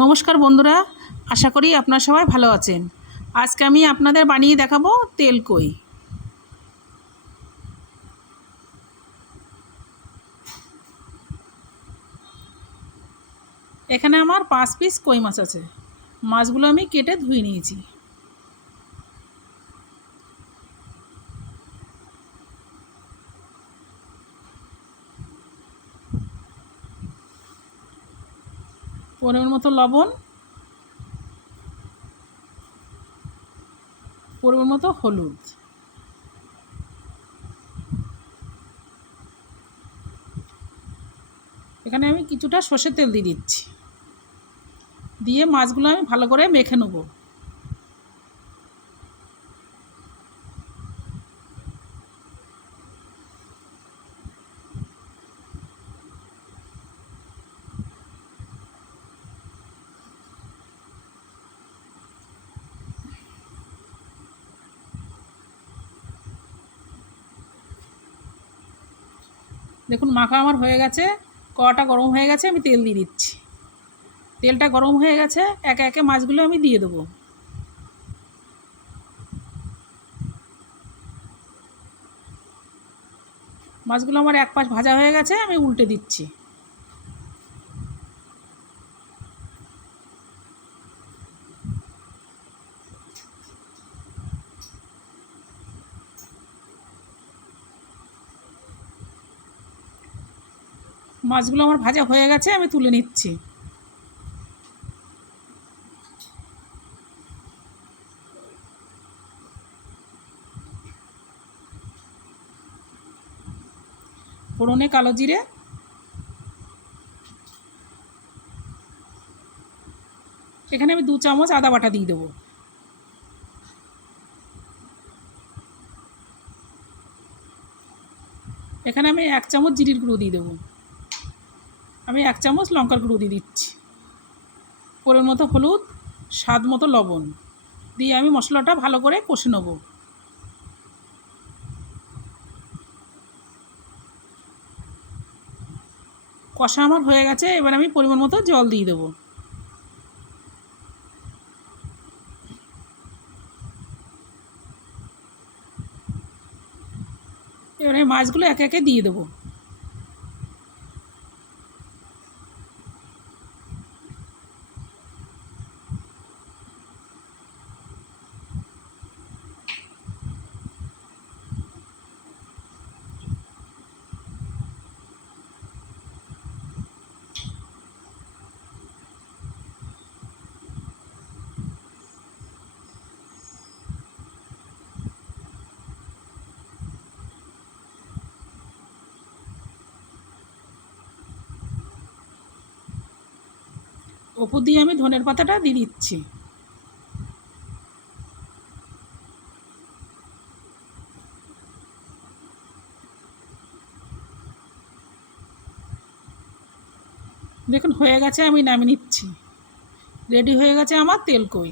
নমস্কার বন্ধুরা, আশা করি আপনারা সবাই ভালো আছেন। আজকে আমি আপনাদের বানিয়ে দেখাবো তেল কই। এখানে আমার 5 পিস কই মাছ আছে। মাছগুলো আমি কেটে ধুয়ে নিয়েছি। পরিমাণ মতো লবণ, পরিমাণ মতো হলুদ, এখানে আমি কিছুটা সর্ষের তেল দিয়ে দিচ্ছি। দিয়ে মাছগুলো আমি ভালো করে মেখে নেব। দেখুন মাখা আমার হয়ে গেছে, কড়াটা গরম হয়ে গেছে, আমি তেল দিয়ে দিচ্ছি। তেলটা গরম হয়ে গেছে, একে একে মাছগুলো আমি দিয়ে দেবো। মাছগুলো আমার এক পাশ ভাজা হয়ে গেছে, আমি উল্টে দিচ্ছি। মাছগুলো আমার ভাজা হয়ে গেছে, আমি তুলে নিচ্ছি। ফোড়নে কালো জিরে, এখানে আমি 2 চামচ আদা বাটা দিয়ে দেবো। এখানে আমি 1 চামচ জিরের গুঁড়ো দিয়ে দেবো। আমি 1 চামচ লঙ্কার গুঁড়ো দিয়ে দিচ্ছি। পরিমাণ মতো হলুদ, স্বাদ মতো লবণ দিয়ে আমি মশলাটা ভালো করে কষে নেব। কষা আমার হয়ে গেছে, এবার আমি পরিমাণ মতো জল দিয়ে দেবো। এবার আমি মাছগুলো একে একে দিয়ে দেবো। ওপর দিয়ে আমি ধনের পাতাটা দিয়ে দিচ্ছি। দেখুন হয়ে গেছে, আমি নামিয়ে নিচ্ছি। রেডি হয়ে গেছে আমার তেল কই।